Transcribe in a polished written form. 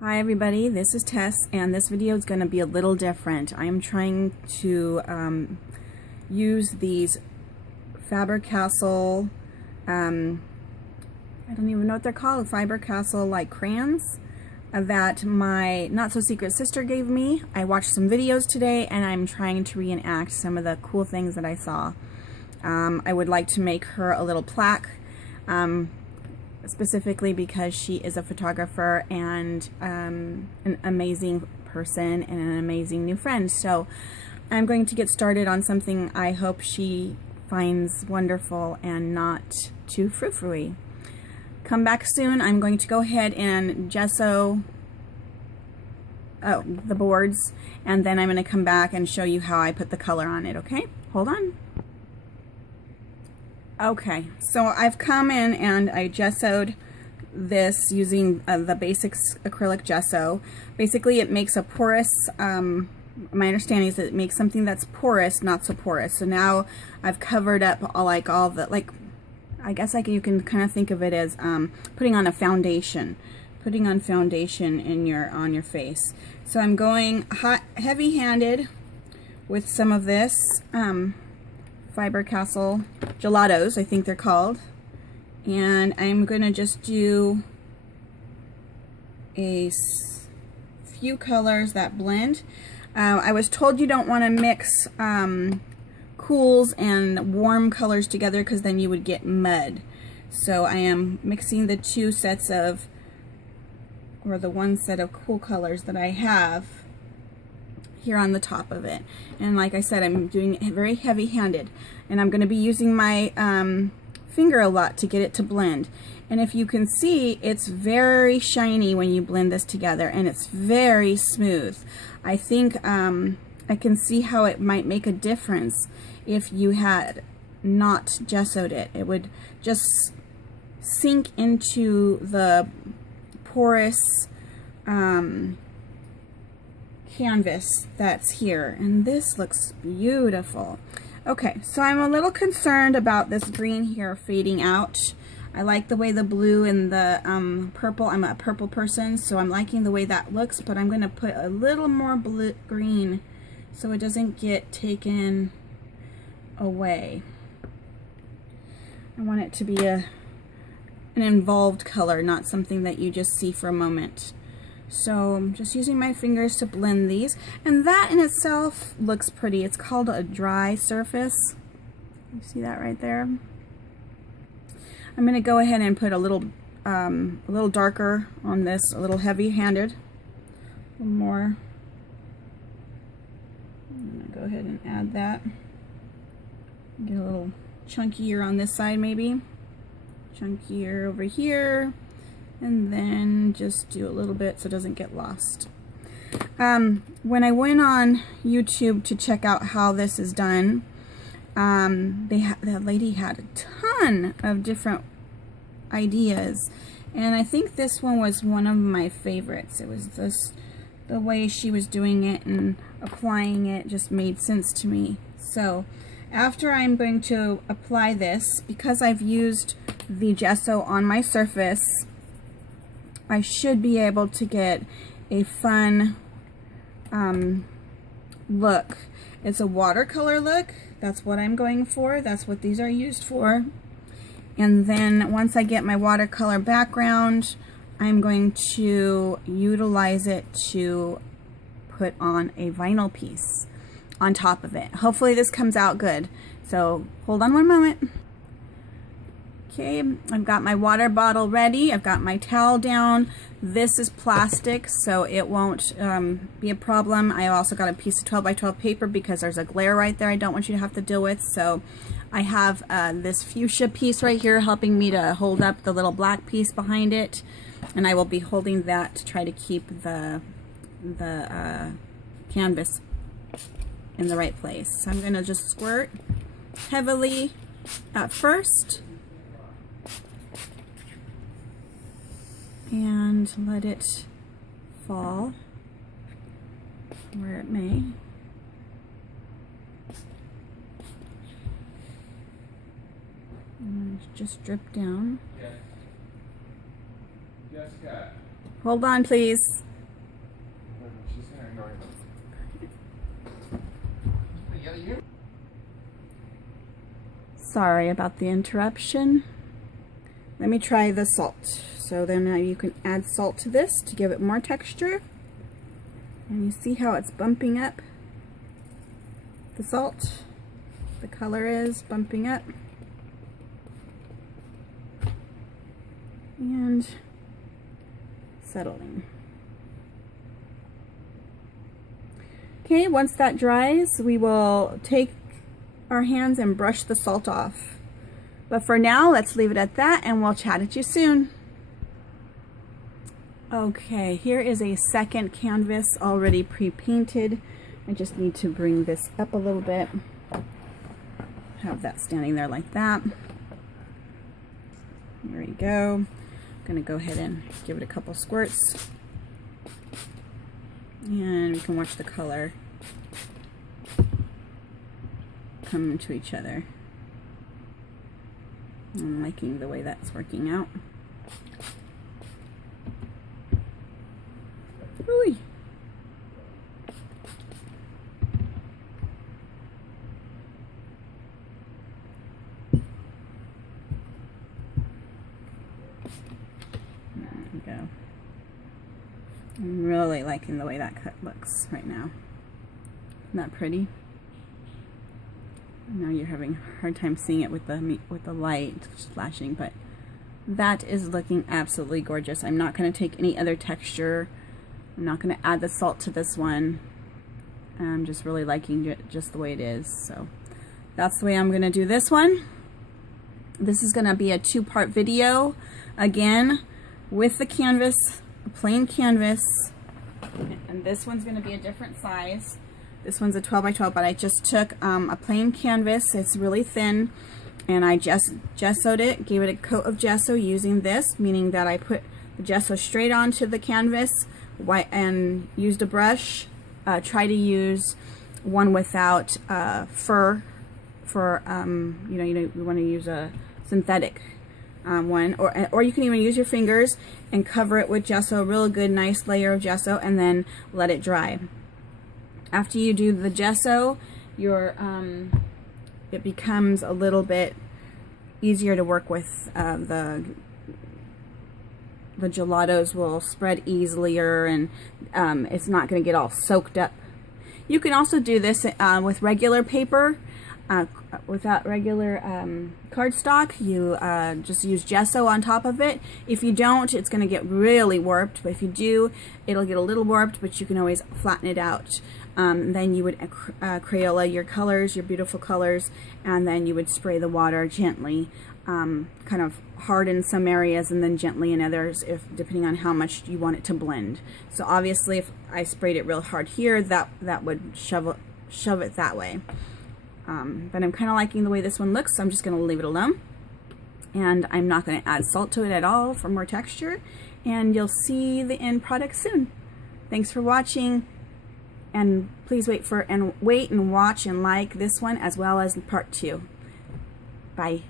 Hi everybody, this is Tess, and this video is going to be a little different. I am trying to use these Faber Castell, I don't even know what they're called, Faber Castell like crayons that my not-so-secret sister gave me. I watched some videos today and I'm trying to reenact some of the cool things that I saw. I would like to make her a little plaque. Specifically because she is a photographer and an amazing person and an amazing new friend. So I'm going to get started on something I hope she finds wonderful and not too frou-frou-y. Come back soon. I'm going to go ahead and gesso the boards, and then I'm going to come back and show you how I put the color on it, okay? Hold on. Okay, so I've come in and I gessoed this using the basics acrylic gesso. Basically it makes a porous, my understanding is that it makes something that's porous not so porous. So now I've covered up all the, I guess you can kind of think of it as putting on a foundation. Putting on foundation on your face. So I'm going heavy-handed with some of this Faber Castell gelatos, I think they're called, and I'm gonna just do a few colors that blend. I was told you don't want to mix cools and warm colors together because then you would get mud. So I am mixing the two sets of, or the one set of cool colors that I have here on the top of it. And like I said, I'm doing it very heavy-handed, and I'm going to be using my finger a lot to get it to blend. And if you can see, it's very shiny when you blend this together, and it's very smooth. I think I can see how it might make a difference if you had not gessoed it. It would just sink into the porous canvas that's here, and this looks beautiful. Okay, so I'm a little concerned about this green here fading out. I like the way the blue and the purple, I'm a purple person, so I'm liking the way that looks, but I'm going to put a little more green so it doesn't get taken away. I want it to be an involved color, not something that you just see for a moment. So I'm just using my fingers to blend these, and that in itself looks pretty. It's called a dry surface. You see that right there? I'm going to go ahead and put a little darker on this, a little heavy-handed, a little more. I'm going to go ahead and add that. Get a little chunkier on this side, maybe. Chunkier over here. And then just do a little bit so it doesn't get lost. When I went on YouTube to check out how this is done, the lady had a ton of different ideas, and I think this one was one of my favorites. It was the way she was doing it and applying it just made sense to me. So after I'm going to apply this, because I've used the gesso on my surface, I should be able to get a fun look. It's a watercolor look. That's what I'm going for. That's what these are used for. And then once I get my watercolor background, I'm going to utilize it to put on a vinyl piece on top of it. Hopefully this comes out good. So hold on one moment. Okay, I've got my water bottle ready. I've got my towel down. This is plastic, so it won't be a problem. I also got a piece of 12 by 12 paper because there's a glare right there I don't want you to have to deal with. So I have this fuchsia piece right here helping me to hold up the little black piece behind it. And I will be holding that to try to keep the canvas in the right place. So I'm going to just squirt heavily at first. And let it fall where it may. And just drip down. Jessica. Hold on, please. Sorry about the interruption. Let me try the salt. So then now you can add salt to this to give it more texture. And you see how it's bumping up the salt? The color is bumping up. And settling. Okay, once that dries, we will take our hands and brush the salt off. But for now, let's leave it at that and we'll chat at you soon. Okay, here is a second canvas already pre-painted. I just need to bring this up a little bit. Have that standing there like that. There we go. I'm gonna go ahead and give it a couple squirts. And we can watch the color come into each other. I'm liking the way that's working out. Ooh. There we go. I'm really liking the way that cut looks right now. Isn't that pretty? I know you're having a hard time seeing it with the light flashing, but that is looking absolutely gorgeous. I'm not going to take any other texture. I'm not going to add the salt to this one. I'm just really liking it just the way it is. So that's the way I'm going to do this one. This is going to be a two-part video, again, with the canvas, a plain canvas, and this one's going to be a different size. This one's a 12 by 12, but I just took a plain canvas. It's really thin, and I just gessoed it, gave it a coat of gesso using this, meaning that I put the gesso straight onto the canvas and used a brush. Try to use one without fur. For you want to use a synthetic one, or you can even use your fingers and cover it with gesso, a real good nice layer of gesso, and then let it dry. After you do the gesso, it becomes a little bit easier to work with. The gelatos will spread easier, and it's not going to get all soaked up. You can also do this with regular paper. Without regular cardstock, you just use gesso on top of it. If you don't, it's going to get really warped, but if you do, it'll get a little warped, but you can always flatten it out. Then you would Crayola your colors, your beautiful colors, and then you would spray the water gently, kind of hard in some areas and then gently in others, depending on how much you want it to blend. So obviously if I sprayed it real hard here, that would shove it that way. But I'm kind of liking the way this one looks, so I'm just going to leave it alone. And I'm not going to add salt to it at all for more texture. And you'll see the end product soon. Thanks for watching. And please wait and watch and like this one as well as part 2. Bye.